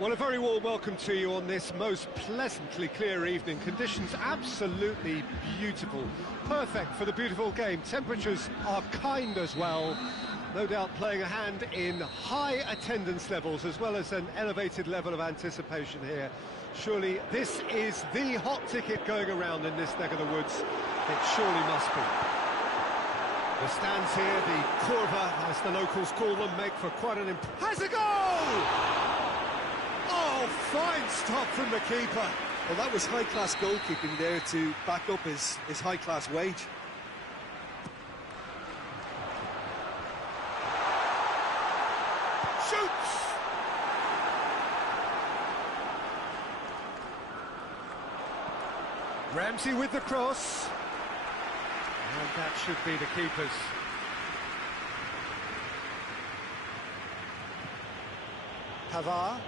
Well, a very warm welcome to you on this most pleasantly clear evening. Conditions absolutely beautiful. Perfect for the beautiful game. Temperatures are kind as well. No doubt playing a hand in high attendance levels as well as an elevated level of anticipation here. Surely this is the hot ticket going around in this neck of the woods. It surely must be. The stands here, the curva, as the locals call them, make for quite an has a goal! Oh, fine stop from the keeper. Well, that was high-class goalkeeping there to back up his high-class wage. Shoots! Ramsey with the cross. And that should be the keeper's. Pavard.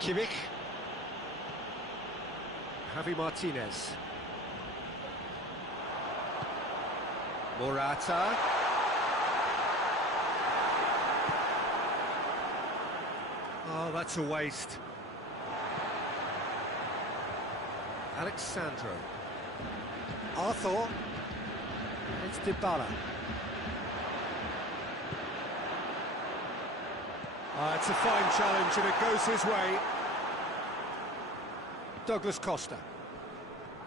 Kimmich. Javi Martinez. Morata. Oh, that's a waste. Alexandro. Arthur. It's Dybala. It's a fine challenge and it goes his way. Douglas Costa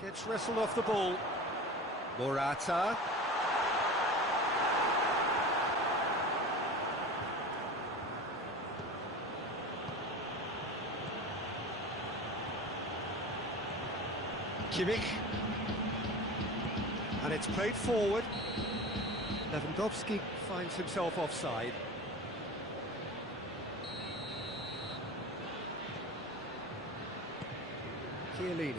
gets wrestled off the ball. Morata. Kimmich. And it's played forward. Lewandowski finds himself offside. Chiellini.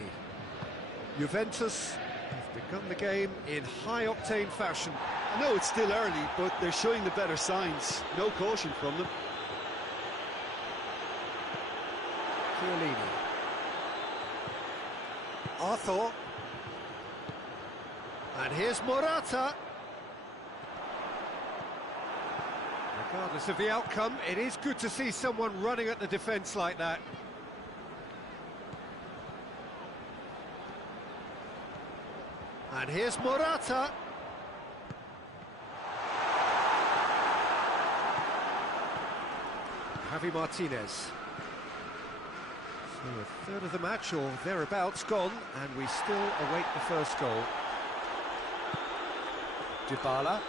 Juventus have begun the game in high-octane fashion. I know it's still early, but they're showing the better signs. No caution from them. Chiellini. Arthur. And here's Morata. Regardless of the outcome, it is good to see someone running at the defence like that. And here's Morata. Javi Martinez. So a third of the match or thereabouts gone, and we still await the first goal. Dybala.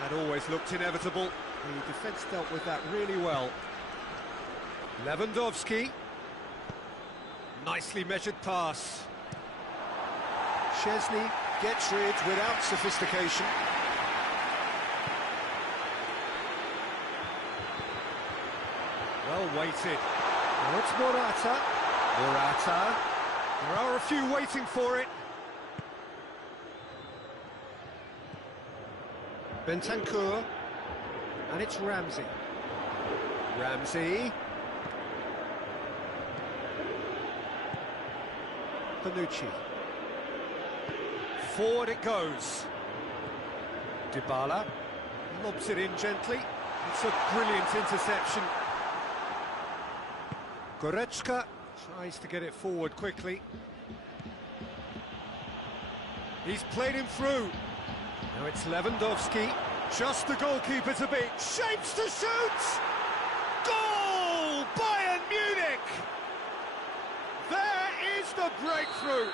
That always looked inevitable. The defence dealt with that really well. Lewandowski. Nicely measured pass. Szczesny gets rid without sophistication. Well weighted. Now it's Morata. Morata. There are a few waiting for it. Bentancur. And it's Ramsey. Ramsey. Bonucci. Forward it goes. Dybala lobs it in gently. It's a brilliant interception. Goretzka tries to get it forward quickly. He's played him through. Now it's Lewandowski. Just the goalkeeper to beat. Shapes to shoot! Goal! Bayern Munich! There is the breakthrough.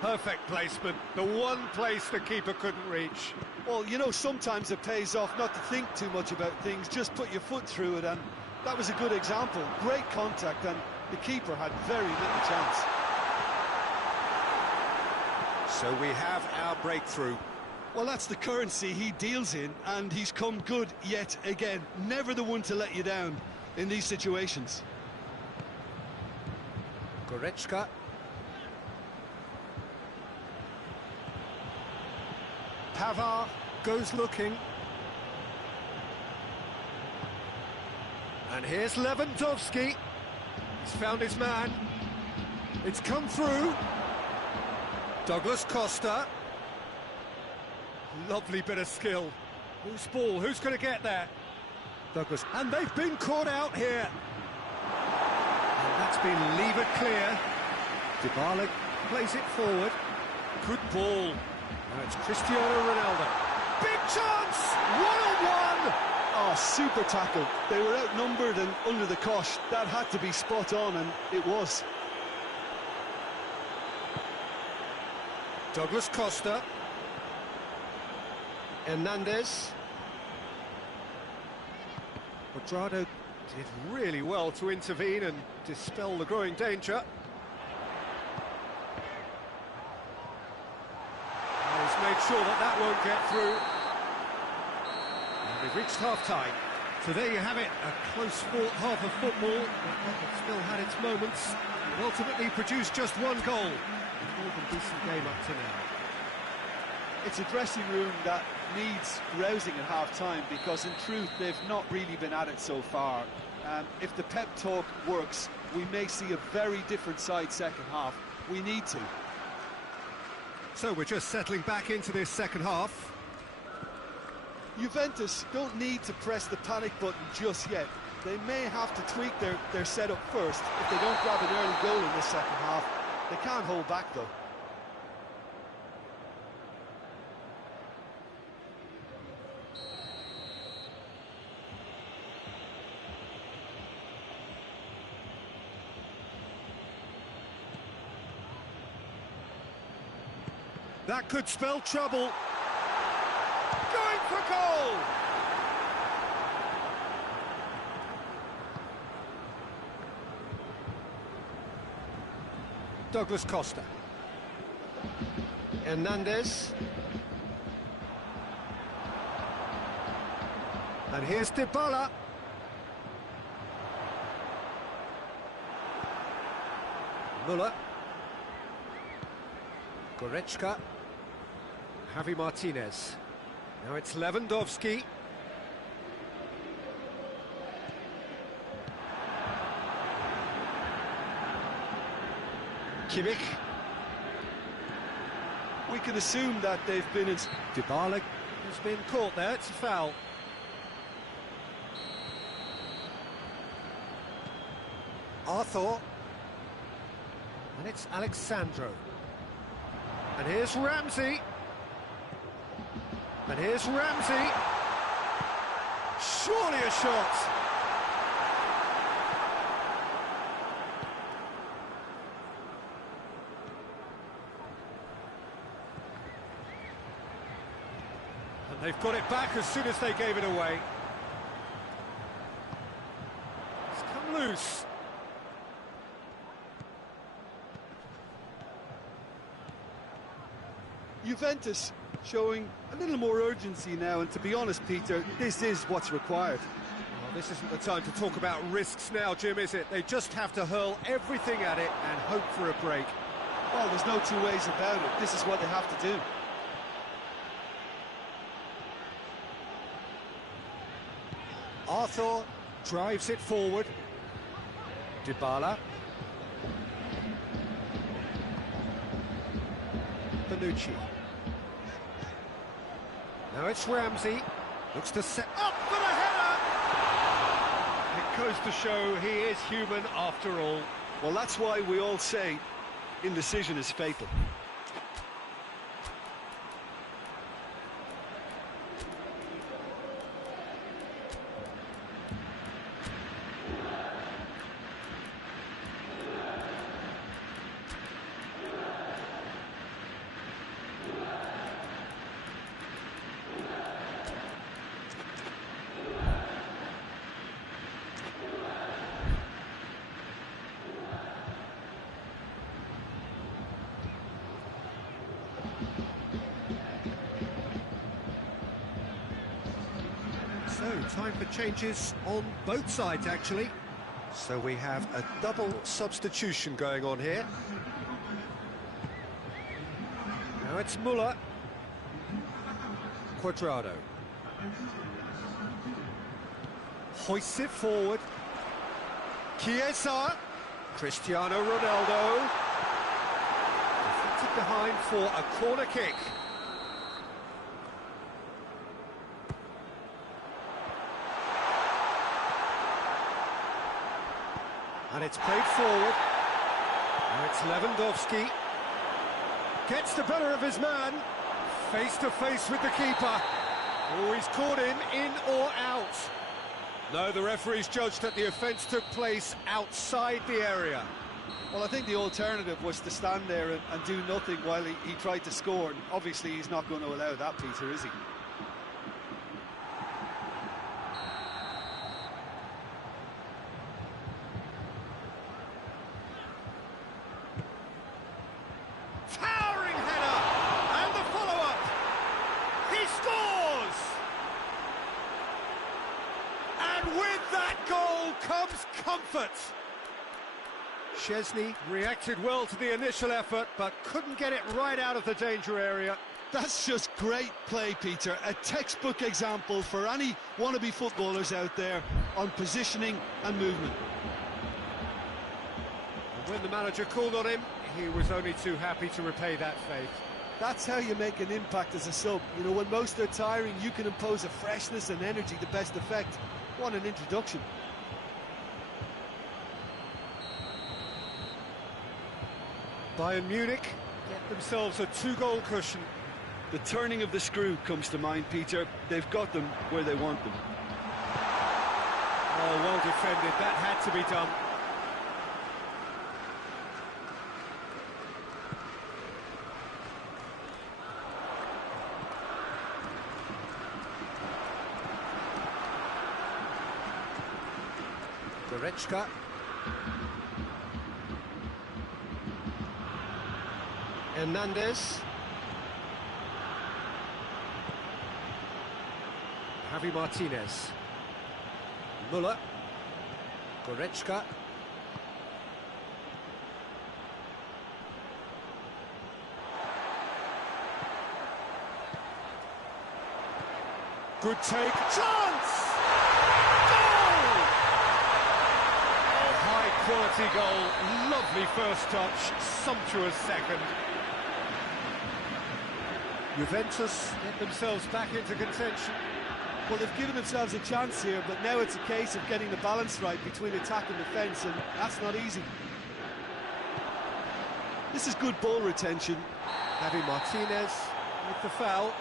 Perfect placement, the one place the keeper couldn't reach. Well, you know, sometimes it pays off not to think too much about things, just put your foot through it, and that was a good example. Great contact, and the keeper had very little chance. So we have our breakthrough. Well, that's the currency he deals in, and he's come good yet again. Never the one to let you down in these situations. Goretzka. Pavard goes looking. And here's Lewandowski. He's found his man. It's come through. Douglas Costa. Lovely bit of skill. Whose ball? Who's going to get there? Douglas, and they've been caught out here. And that's been levered clear. Dybala plays it forward. Good ball. Now it's Cristiano Ronaldo. Big chance! One-on-one! Oh, super tackle. They were outnumbered and under the cosh. That had to be spot on, and it was. Douglas Costa. Hernandez. Quadrado did really well to intervene and dispel the growing danger. He's made sure that that won't get through. And we've reached half-time. So there you have it, a close-fought half of football, but it still had its moments. It ultimately produced just one goal. A more than decent game up to now. It's a dressing room that needs rousing at half-time, because in truth they've not really been at it so far. If the pep talk works, we may see a very different side second half. We need to. So we're just settling back into this second half. Juventus don't need to press the panic button just yet. They may have to tweak their setup first if they don't grab an early goal in this second half. They can't hold back though. That could spell trouble. Going for goal! Douglas Costa. Hernandez. And here's Dybala. Müller. Goretzka. Javi Martinez. Now it's Lewandowski. Kimmich. We can assume that they've been in... Dybala has been caught there, it's a foul. Arthur. And it's Alexandro. And here's Ramsey. And here's Ramsey. Surely a shot. And they've got it back as soon as they gave it away. It's come loose. Juventus showing a little more urgency now, and to be honest, Peter, this is what's required. Well, this isn't the time to talk about risks now, Jim, is it? They just have to hurl everything at it and hope for a break. Well, there's no two ways about it. This is what they have to do. Arthur drives it forward. Dybala. Bonucci. Now it's Ramsey. Looks to set up for the header! It goes to show he is human after all. Well, that's why we all say indecision is fatal. So, time for changes on both sides, actually. So we have a double substitution going on here. Now it's Müller. Quadrado. Hoists it forward. Chiesa. Cristiano Ronaldo. Deflected behind for a corner kick. And it's played forward. Now it's Lewandowski. Gets the better of his man. Face to face with the keeper. Oh, he's caught him in or out. No, the referee's judged that the offence took place outside the area. Well, I think the alternative was to stand there and do nothing while he tried to score. And obviously, he's not going to allow that, Peter, is he? Towering header! And the follow-up! He scores! And with that goal comes comfort. Szczesny reacted well to the initial effort, but couldn't get it right out of the danger area. That's just great play, Peter. A textbook example for any wannabe footballers out there on positioning and movement. And when the manager called on him, he was only too happy to repay that faith. That's how you make an impact as a sub. You know, when most are tiring, you can impose a freshness and energy to best effect. What an introduction. Bayern Munich get themselves a 2-goal cushion. The turning of the screw comes to mind, Peter. They've got them where they want them. Oh, well defended. That had to be done. Goretzka. Hernandez. Javi Martinez. Müller. Goretzka. Good take. Chance! Goal! Oh, high-quality goal. Lovely first touch. Sumptuous second. Juventus get themselves back into contention. Well, they've given themselves a chance here, but now it's a case of getting the balance right between attack and defence, and that's not easy. This is good ball retention. Javi Martinez with the foul.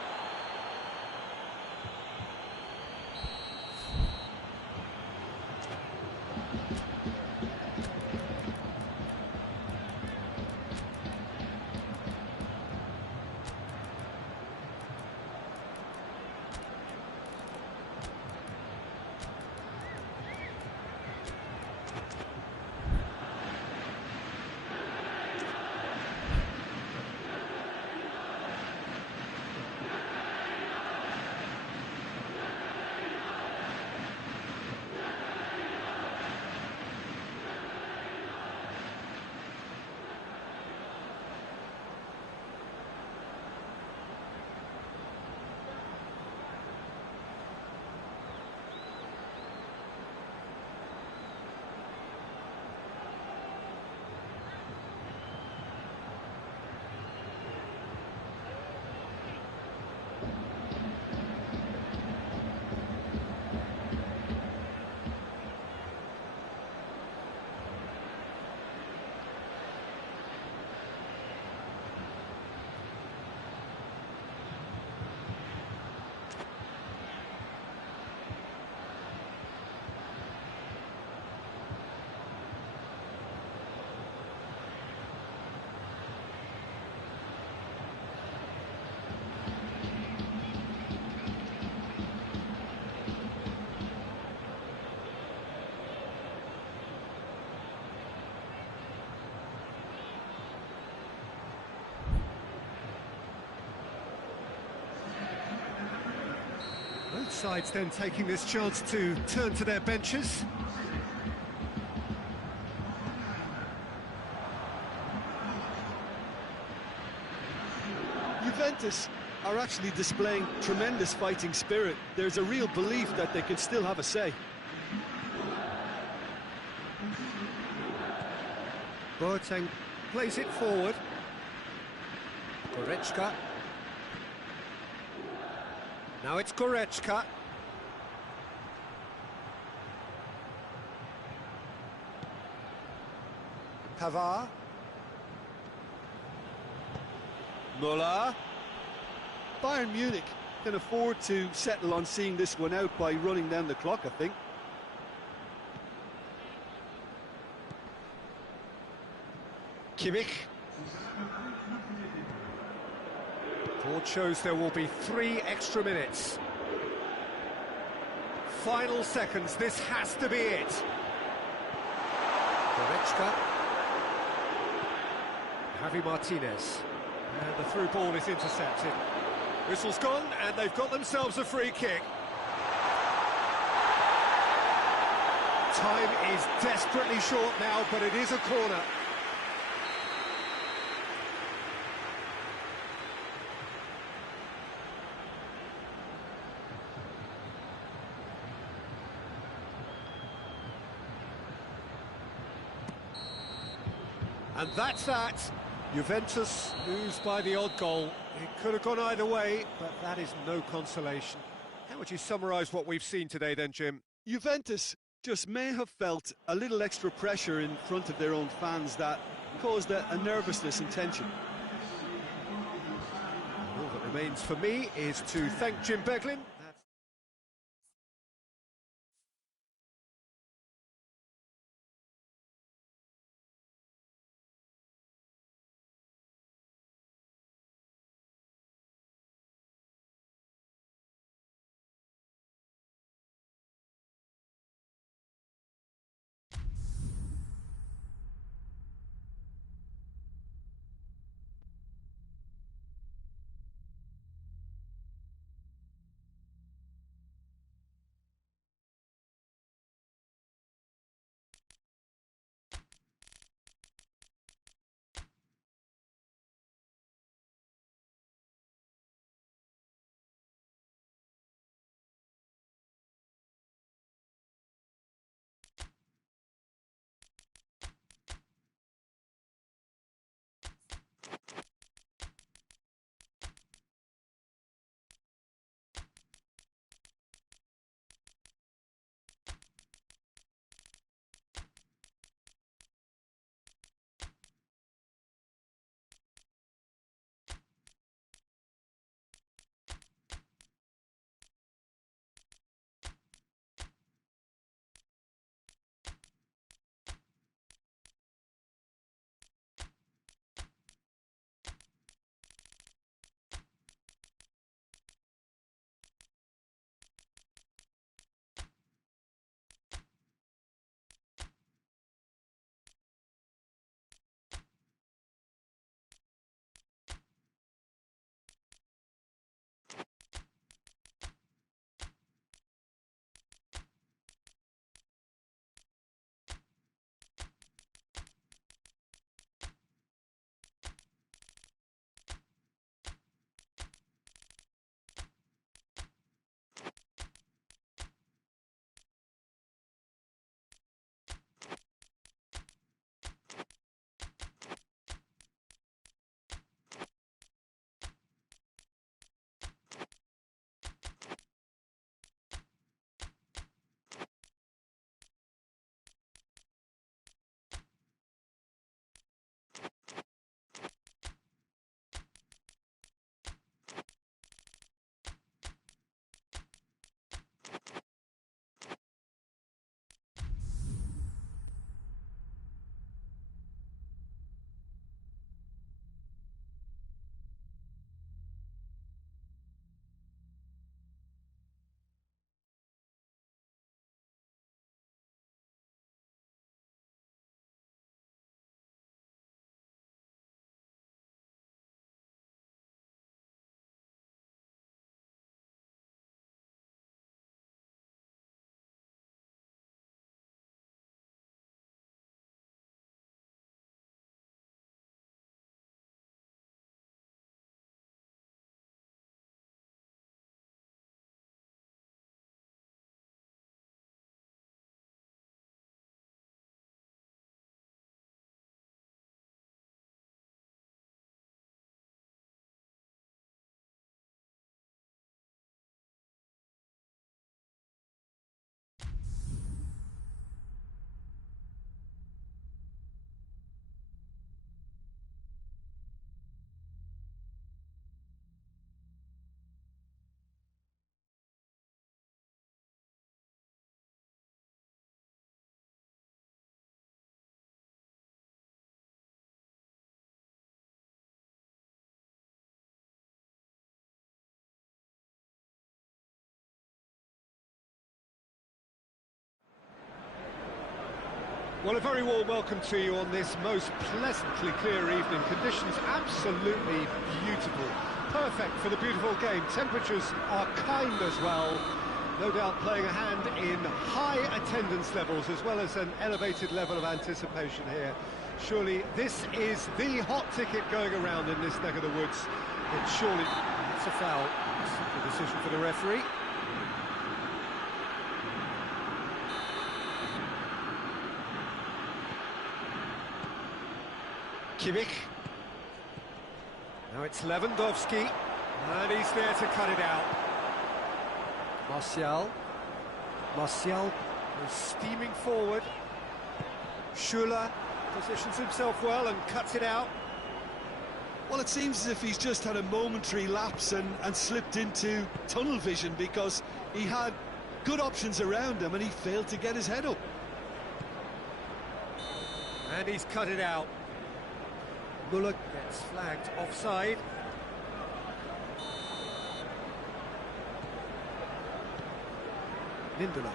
Both sides then taking this chance to turn to their benches. Juventus are actually displaying tremendous fighting spirit. There's a real belief that they can still have a say. Boateng plays it forward. Goretzka. Now it's Goretzka. Pavard. Muller. Bayern Munich can afford to settle on seeing this one out by running down the clock, I think. Kimmich. Board shows there will be 3 extra minutes. Final seconds, this has to be it. Goretzka. Javi Martinez. And the through ball is intercepted. Whistle's gone, and they've got themselves a free kick. Time is desperately short now, but it is a corner. And that's that. Juventus lose by the odd goal. It could have gone either way, but that is no consolation. How would you summarise what we've seen today then, Jim? Juventus just may have felt a little extra pressure in front of their own fans that caused a nervousness and tension. All that remains for me is to thank Jim Beglin. Well, a very warm welcome to you on this most pleasantly clear evening. Conditions absolutely beautiful. Perfect for the beautiful game. Temperatures are kind as well. No doubt playing a hand in high attendance levels as well as an elevated level of anticipation here. Surely this is the hot ticket going around in this neck of the woods. It's surely... It's a foul. Simple decision for the referee. Kimmich. Now it's Lewandowski, and he's there to cut it out. Martial is steaming forward. Schuller positions himself well and cuts it out. Well, it seems as if he's just had a momentary lapse and slipped into tunnel vision, because he had good options around him and he failed to get his head up. And he's cut it out. Muller gets flagged offside. Lindelof.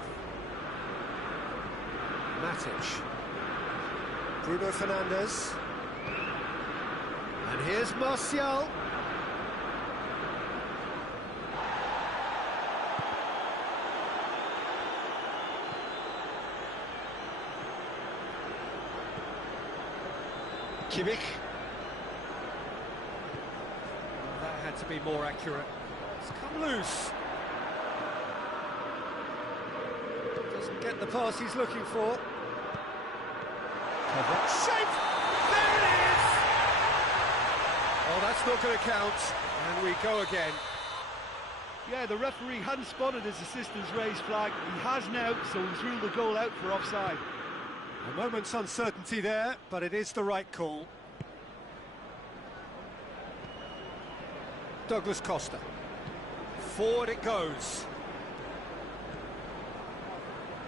Matic. Bruno Fernandes. And here's Martial. Kimmich. That had to be more accurate. It's come loose. Doesn't get the pass he's looking for. Shape! There it is! Oh, that's not going to count. And we go again. Yeah, the referee hadn't spotted his assistant's raised flag. He has now, so he's ruled the goal out for offside. A moment's uncertainty there, but it is the right call. Douglas Costa. Forward it goes.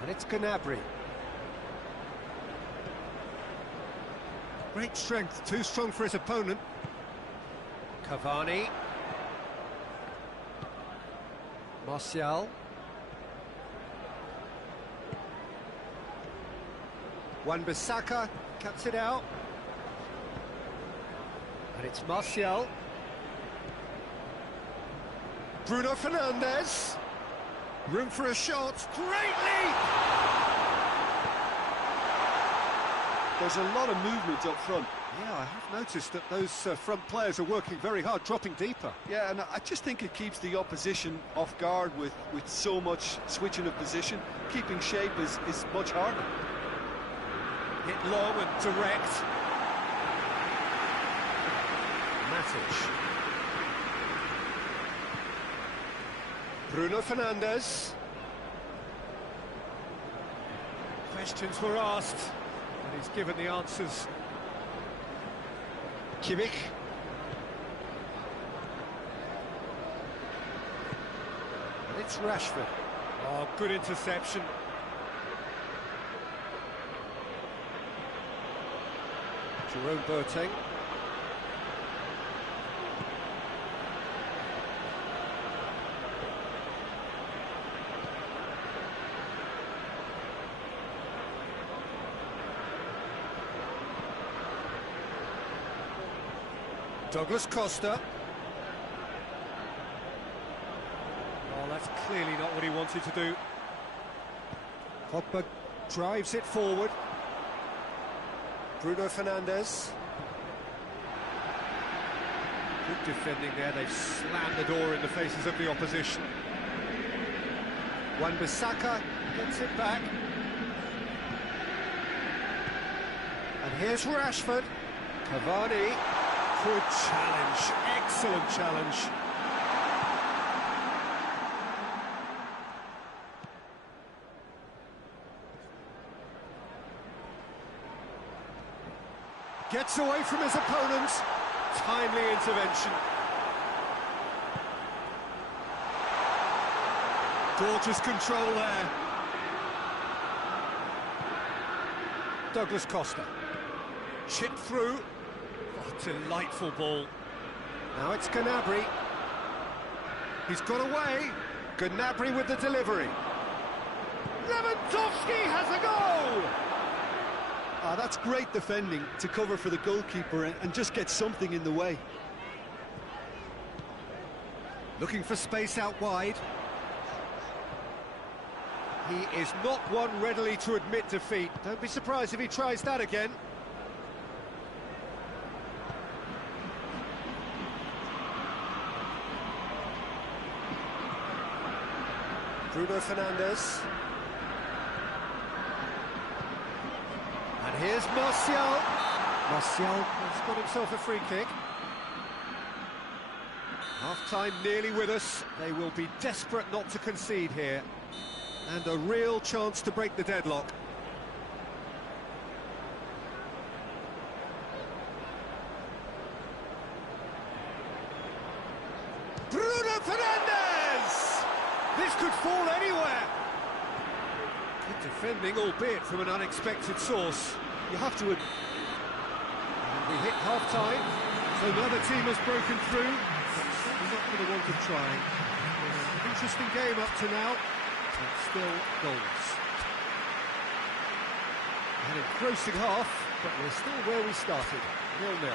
And it's Gnabry. Great strength, too strong for his opponent. Cavani. Martial. Wan-Bissaka cuts it out. And it's Martial. Bruno Fernandes. Room for a shot. Great leap! There's a lot of movement up front. Yeah, I have noticed that those front players are working very hard, dropping deeper. Yeah, and I just think it keeps the opposition off guard with so much switching of position. Keeping shape is much harder. Hit long and direct. Matic. Bruno Fernandes. Questions were asked, and he's given the answers. Kimmich. And it's Rashford. Oh, good interception. Jerome Boateng. Douglas Costa. Oh, that's clearly not what he wanted to do. Pogba drives it forward. Bruno Fernandes. Good defending there, they've slammed the door in the faces of the opposition. Wan-Bissaka gets it back. And here's Rashford. Cavani. Good challenge, excellent challenge. Gets away from his opponent. Timely intervention. Gorgeous control there. Douglas Costa. Chipped through. Oh, delightful ball. Now it's Gnabry. He's got away. Gnabry with the delivery. Lewandowski has a goal! That's great defending to cover for the goalkeeper and just get something in the way. Looking for space out wide. He is not one readily to admit defeat. Don't be surprised if he tries that again. Bruno Fernandes. And here's Martial. Martial has got himself a free kick. Half-time nearly with us. They will be desperate not to concede here. And a real chance to break the deadlock. Bruno Fernandes! This could fall anywhere. Good defending, albeit from an unexpected source. You have to... And we hit half-time, so another team has broken through. We're not going to want to try. Interesting game up to now, but still goals. An engrossing half, but we're still where we started, 0-0.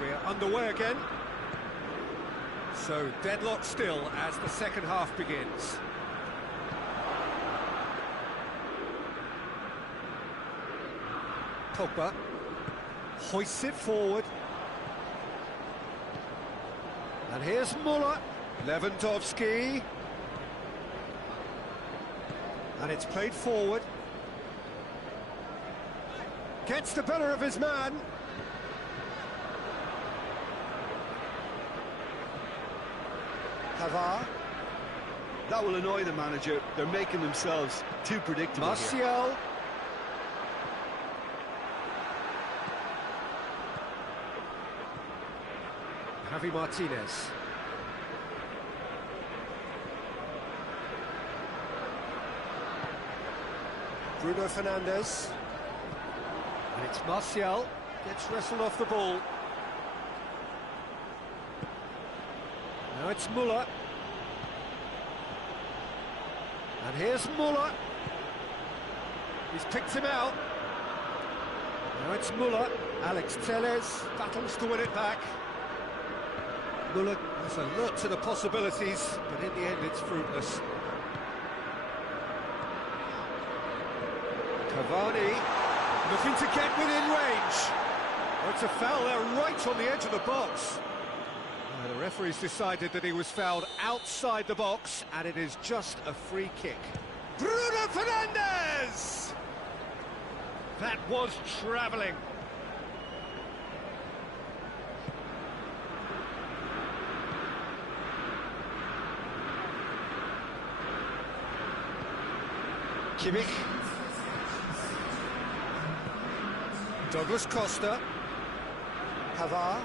We're underway again. So deadlock still as the second half begins. Pogba hoists it forward. And here's Muller. Lewandowski. And it's played forward. Gets the better of his man. Pavard. That will annoy the manager. They're making themselves too predictable. Martial. Javi Martinez. Bruno Fernandes. And it's Martial. Gets wrestled off the ball. Now it's Muller. And here's Muller. He's picked him out. Now it's Muller. Alex Telles battles to win it back. Muller has alert to the possibilities, but in the end it's fruitless. Cavani looking to get within range. Oh, it's a foul there right on the edge of the box. The referee's decided that he was fouled outside the box, and it is just a free kick. Bruno Fernandes! That was travelling. Kimmich. Douglas Costa. Pavard.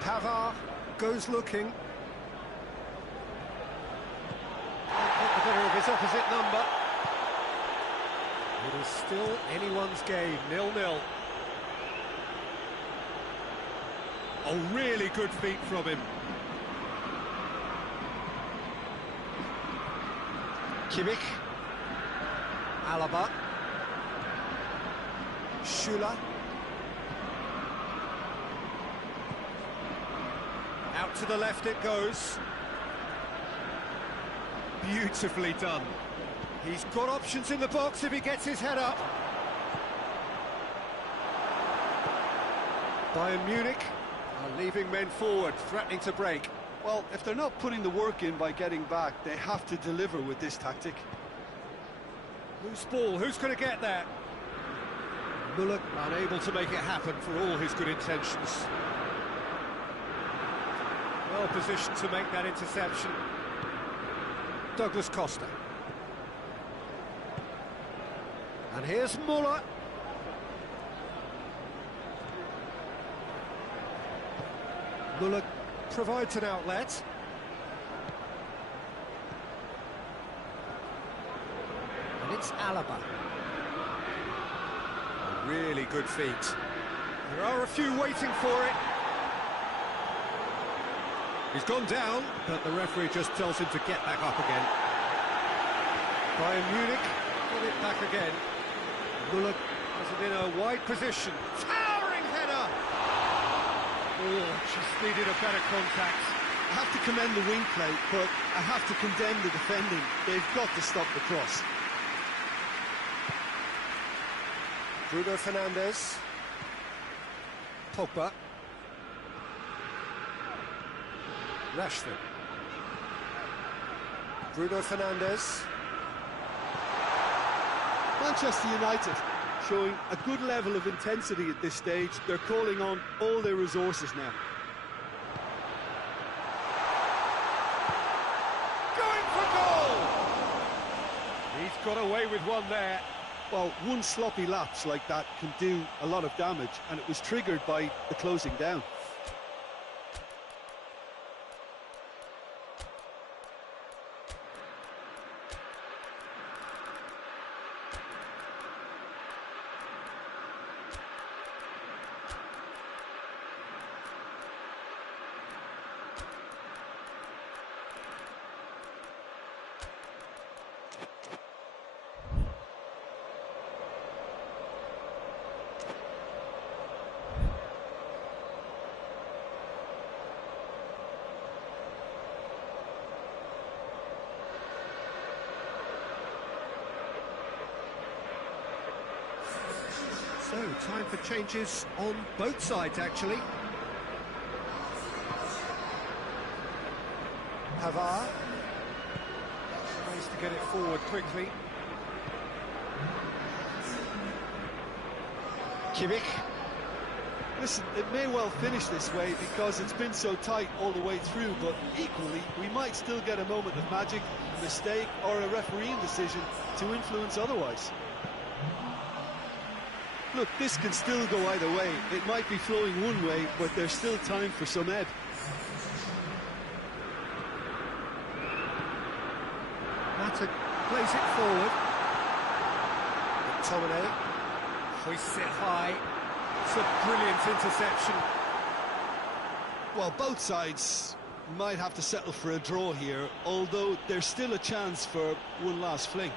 Pavard goes looking. Got the better of his opposite number. It is still anyone's game, 0-0. Oh, really good feet from him. Kimmich. Alaba. Schüller. Out to the left it goes. Beautifully done. He's got options in the box if he gets his head up. Bayern Munich are leaving men forward, threatening to break. Well, if they're not putting the work in by getting back, they have to deliver with this tactic. Loose ball, who's going to get there? Müller unable to make it happen for all his good intentions. Well positioned to make that interception. Douglas Costa. And here's Müller. Müller provides an outlet. And it's Alaba. Really good feet. There are a few waiting for it. He's gone down, but the referee just tells him to get back up again. Bayern Munich got it back again. Müller has it in a wide position. Towering header! Oh, just needed a better contact. I have to commend the wing play, but I have to condemn the defending. They've got to stop the cross. Bruno Fernandes. Pogba. Rashford. Bruno Fernandes. Manchester United showing a good level of intensity at this stage. They're calling on all their resources now. Going for goal! He's got away with one there. Well, one sloppy lapse like that can do a lot of damage, and it was triggered by the closing down. So, time for changes on both sides, actually. Pavard tries to get it forward quickly. Kimmich. Listen, it may well finish this way because it's been so tight all the way through, but equally, we might still get a moment of magic, a mistake, or a refereeing decision to influence otherwise. Look, this can still go either way. It might be flowing one way, but there's still time for some ebb. Mata plays it forward. McTominay hoists it high. It's a brilliant interception. Well, both sides might have to settle for a draw here, although there's still a chance for one last fling.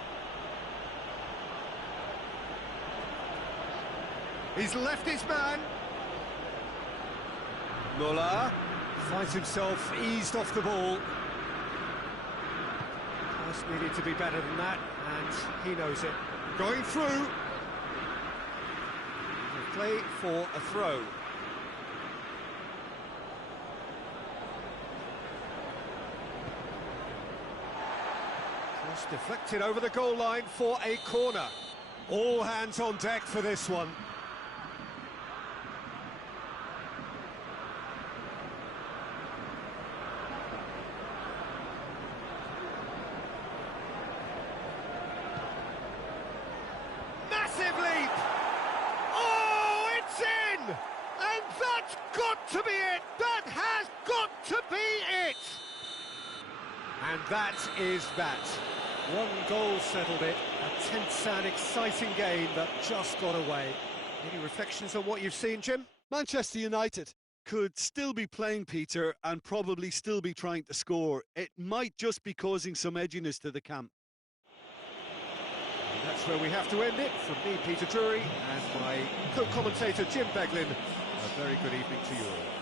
He's left his man. Müller finds himself eased off the ball. Pass needed to be better than that, and he knows it. Going through. Play for a throw. Cross deflected over the goal line for a corner. All hands on deck for this one. Massive leap! Oh, it's in! And that's got to be it! That has got to be it! And that is that. One goal settled it. A tense and exciting game that just got away. Any reflections on what you've seen, Jim? Manchester United could still be playing, Peter, and probably still be trying to score. It might just be causing some edginess to the camp. That's where we have to end it. From me, Peter Drury, and my co-commentator, Jim Beglin. A very good evening to you all.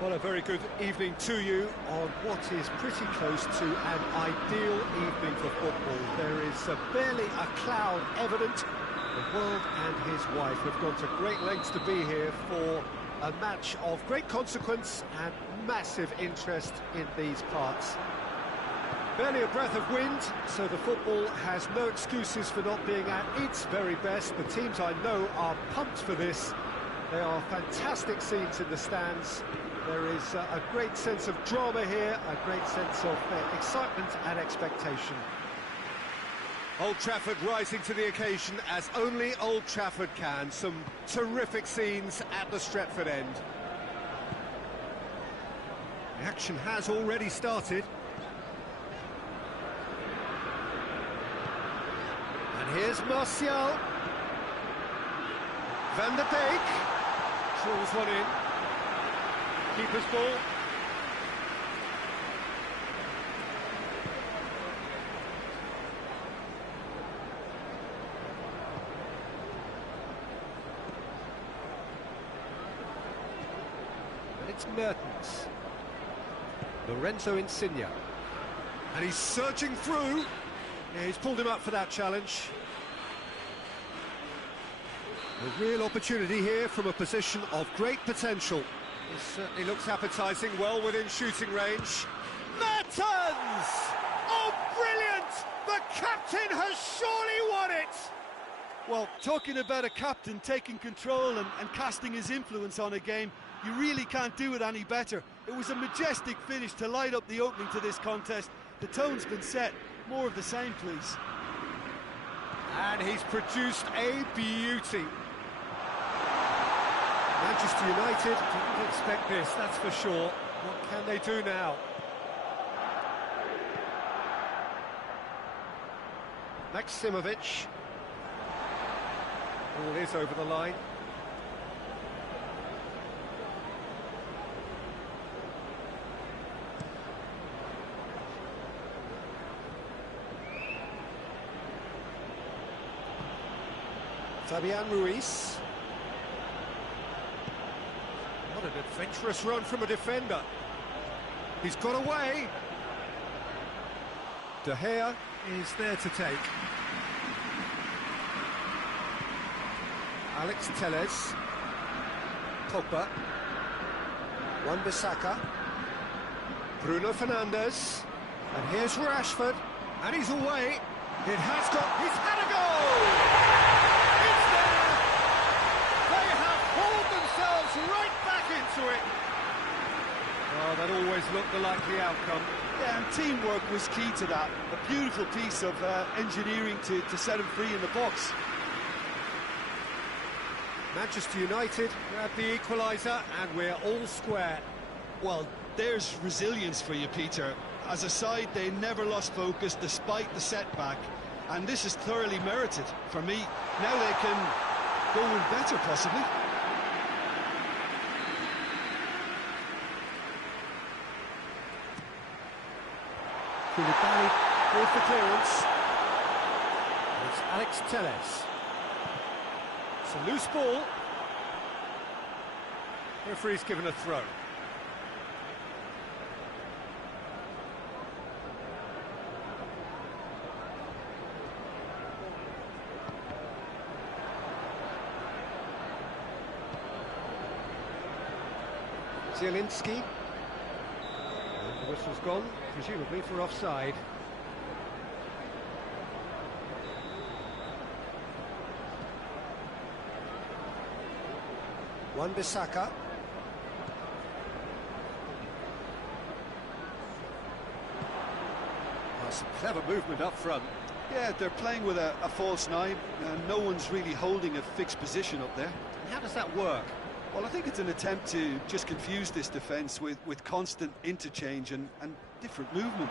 Well, a very good evening to you on what is pretty close to an ideal evening for football. There is barely a cloud evident. The world and his wife have gone to great lengths to be here for a match of great consequence and massive interest in these parts. Barely a breath of wind, so the football has no excuses for not being at its very best. The teams I know are pumped for this. They are fantastic scenes in the stands. There is a great sense of drama here, a great sense of excitement and expectation. Old Trafford rising to the occasion as only Old Trafford can. Some terrific scenes at the Stretford end. The action has already started. And here's Martial. Van der Beek draws one in. Keeper's ball. And it's Mertens. Lorenzo Insigne. And he's surging through. Yeah, he's pulled him up for that challenge. A real opportunity here from a position of great potential. It certainly looks appetising, well within shooting range. Mertens! Oh, brilliant! The captain has surely won it! Well, talking about a captain taking control and casting his influence on a game, you really can't do it any better. It was a majestic finish to light up the opening to this contest. The tone's been set. More of the same, please. And he's produced a beauty. Manchester United didn't expect this, that's for sure. What can they do now? Maximovic. Ball is over the line. Fabian Ruiz. What an adventurous run from a defender. He's got away. De Gea is there to take. Alex Telles. Pogba. Wan-Bissaka. Bruno Fernandes. And here's Rashford. And he's away. He's had a goal! Right back into it. Oh, that always looked the likely outcome. Yeah, and teamwork was key to that. A beautiful piece of engineering to set him free in the box. Manchester United grab the equaliser and we're all square. Well, there's resilience for you, Peter. As a side, they never lost focus despite the setback, and this is thoroughly merited for me. Now they can go with better, possibly. Koulibaly with the clearance. And it's Alex Telles. It's a loose ball. Referee's given a throw. Zielinski. And the whistle's gone, presumably for offside. Wan-Bissaka. Some clever movement up front. Yeah, they're playing with a false nine, and no one's really holding a fixed position up there. How does that work? Well, I think it's an attempt to just confuse this defence with constant interchange and different movement.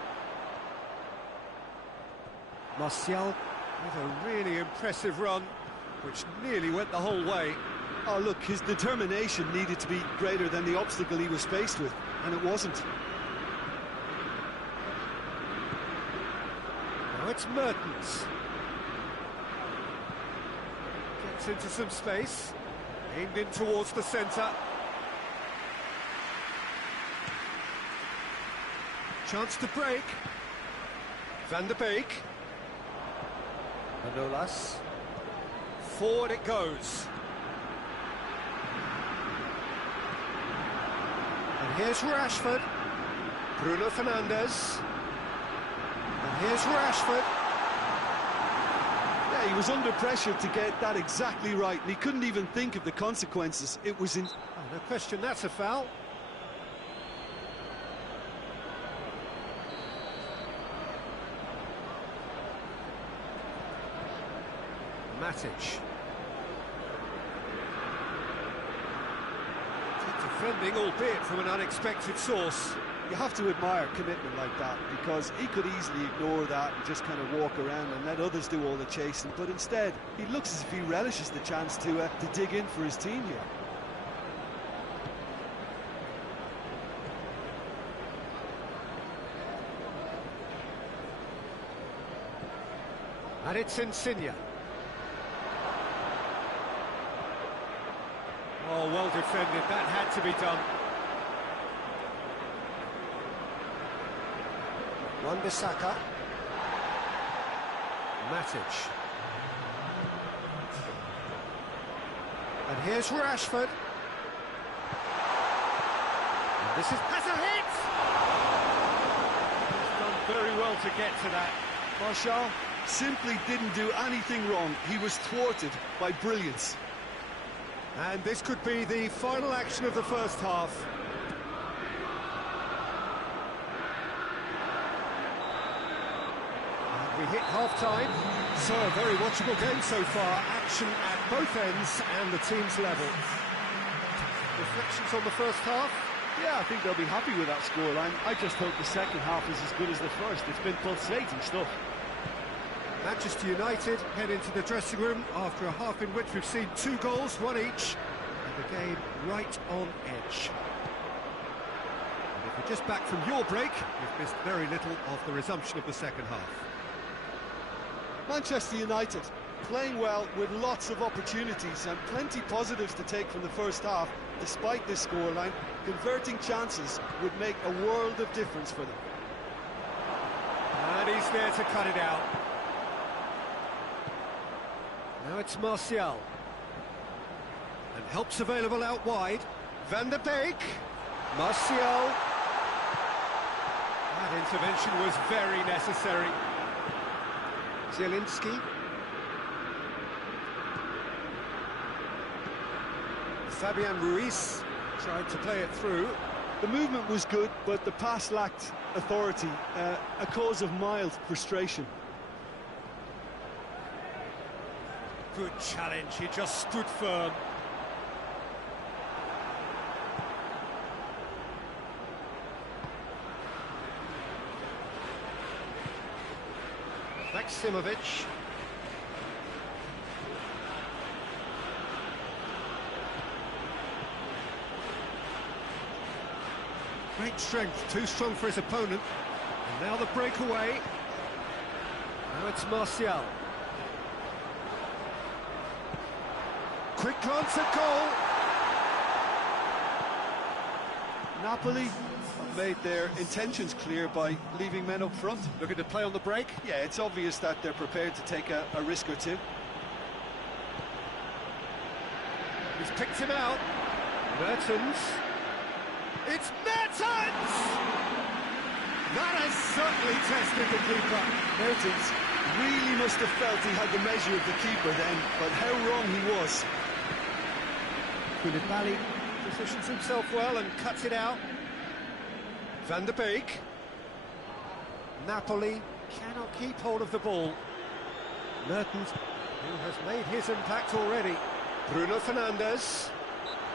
Martial with a really impressive run, which nearly went the whole way. Oh, look, his determination needed to be greater than the obstacle he was faced with, and it wasn't. Now it's Mertens. Gets into some space. Aimed in towards the centre. Chance to break. Van der Beek. Manolas. Forward it goes. And here's Rashford. Bruno Fernandes. And here's Rashford. Yeah, he was under pressure to get that exactly right, and he couldn't even think of the consequences. It was in... Oh, no question, that's a foul. Matic. Defending, albeit from an unexpected source. You have to admire commitment like that, because he could easily ignore that and just kind of walk around and let others do all the chasing, but instead he looks as if he relishes the chance to dig in for his team here. And it's Insigne. Oh, well defended, that had to be done. Wan-Bissaka. Matic. And here's Rashford. And this has a hit! He's done very well to get to that. Martial simply didn't do anything wrong. He was thwarted by brilliance. And this could be the final action of the first half. We hit half-time, so a very watchable game so far. Action at both ends and the team's level. Reflections on the first half? Yeah, I think they'll be happy with that scoreline. I just hope the second half is as good as the first. It's been pulsating stuff. Manchester United head into the dressing room after a half in which we've seen 2 goals, 1 each, and the game right on edge. And if you're just back from your break, you've missed very little of the resumption of the second half. Manchester United playing well with lots of opportunities and plenty positives to take from the first half. Despite this scoreline, converting chances would make a world of difference for them. And he's there to cut it out. Now it's Martial. And help's available out wide. Van der Beek. Martial. That intervention was very necessary. Zielinski. Fabian Ruiz tried to play it through. The movement was good, but the pass lacked authority, a cause of mild frustration. Good challenge, he just stood firm. Maximovic. Great strength, too strong for his opponent. And now the breakaway. Now it's Martial. Quick glance at goal. Napoli have made their intentions clear by leaving men up front. Looking to play on the break. Yeah, it's obvious that they're prepared to take a risk or two. He's picked him out. Mertens. It's Mertens! That has certainly tested the keeper. Mertens really must have felt he had the measure of the keeper then, but how wrong he was. Koulibaly positions himself well and cuts it out. Van der Beek. Napoli cannot keep hold of the ball. Mertens, who has made his impact already. Bruno Fernandes.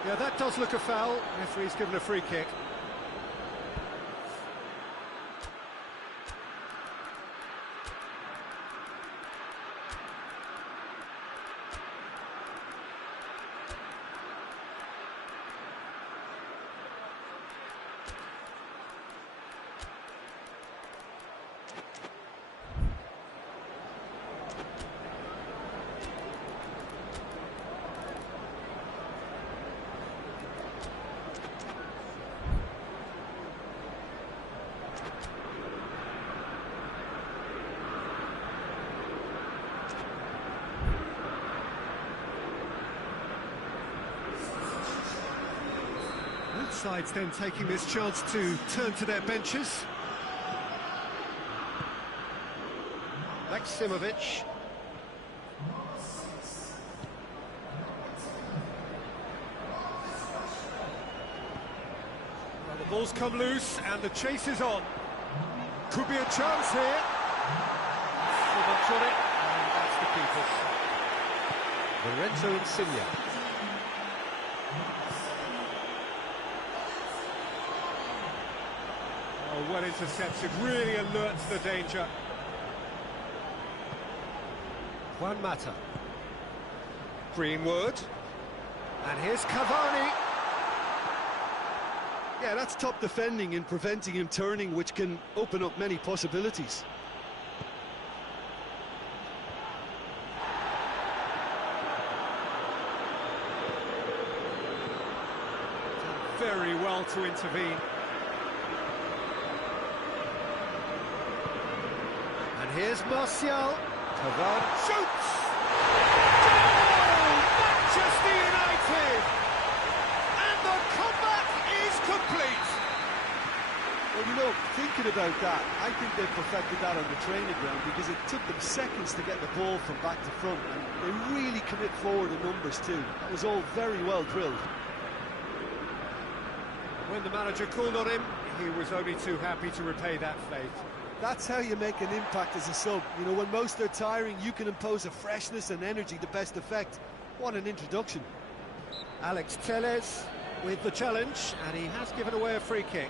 Yeah, that does look a foul. Referee's given a free kick. sides then taking this chance to turn to their benches. Maksimovic. Well, the ball's come loose and the chase is on. Could be a chance here. So much on it, and that's the keeper. Lorenzo Insigne. Oh, well intercepted, really alert to the danger. Juan Mata. Greenwood. And here's Cavani. Yeah, that's top defending and preventing him turning, which can open up many possibilities. Done very well to intervene. And here's Martial. Cavani shoots! Goal! Manchester United! And the comeback is complete! Well, you know, thinking about that, I think they perfected that on the training ground because it took them seconds to get the ball from back to front, and they really commit forward in numbers too. That was all very well drilled. When the manager called on him, he was only too happy to repay that faith. That's how you make an impact as a sub. You know, when most are tiring, you can impose a freshness and energy to best effect. What an introduction. Alex Telles with the challenge, and he has given away a free kick.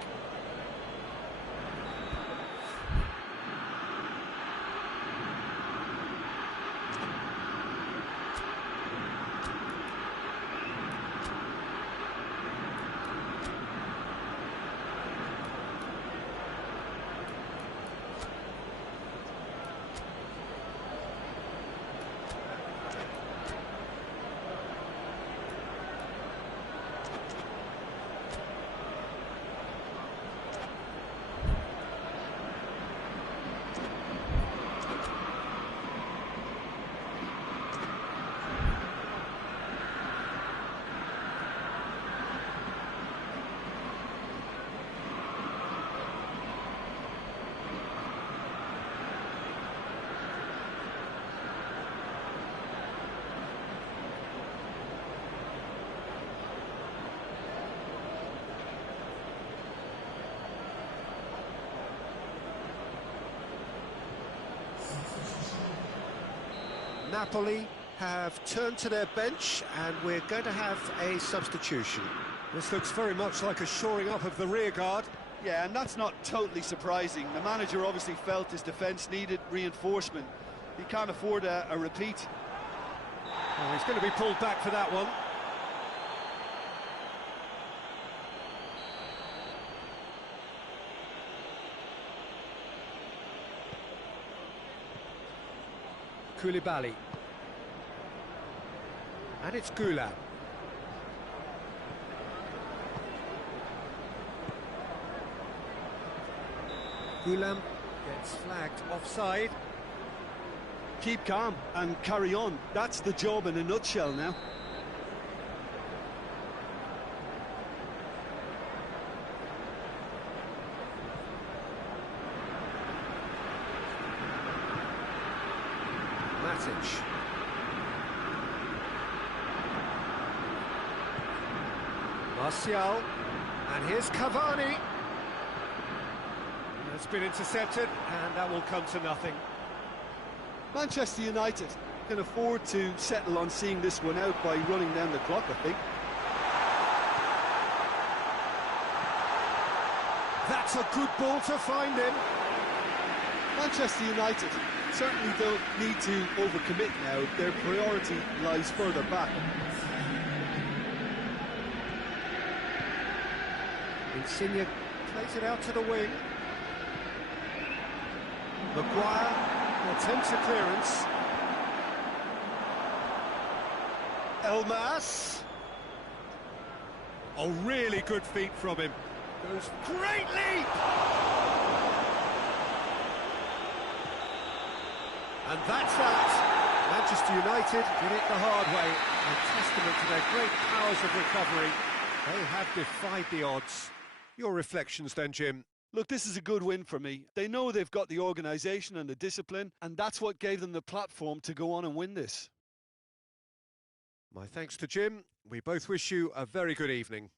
Napoli have turned to their bench, and we're going to have a substitution. This looks very much like a shoring up of the rear guard. Yeah, and that's not totally surprising. The manager obviously felt his defence needed reinforcement. He can't afford a repeat. Oh, he's going to be pulled back for that one. Koulibaly. And it's Goulam. Goulam gets flagged offside. Keep calm and carry on. That's the job in a nutshell now. Matic. Martial. And here's Cavani. It's been intercepted, and that will come to nothing. Manchester United can afford to settle on seeing this one out by running down the clock, I think. That's a good ball to find him. Manchester United certainly don't need to overcommit now. Their priority lies further back. Insigne plays it out to the wing. Maguire attempts a clearance. Elmas. Oh, really good feet from him. Goes great leap! And that's that. Manchester United did it the hard way. A testament to their great powers of recovery. They have defied the odds. Your reflections then, Jim? Look, this is a good win for me. They know they've got the organisation and the discipline, and that's what gave them the platform to go on and win this. My thanks to Jim. We both wish you a very good evening.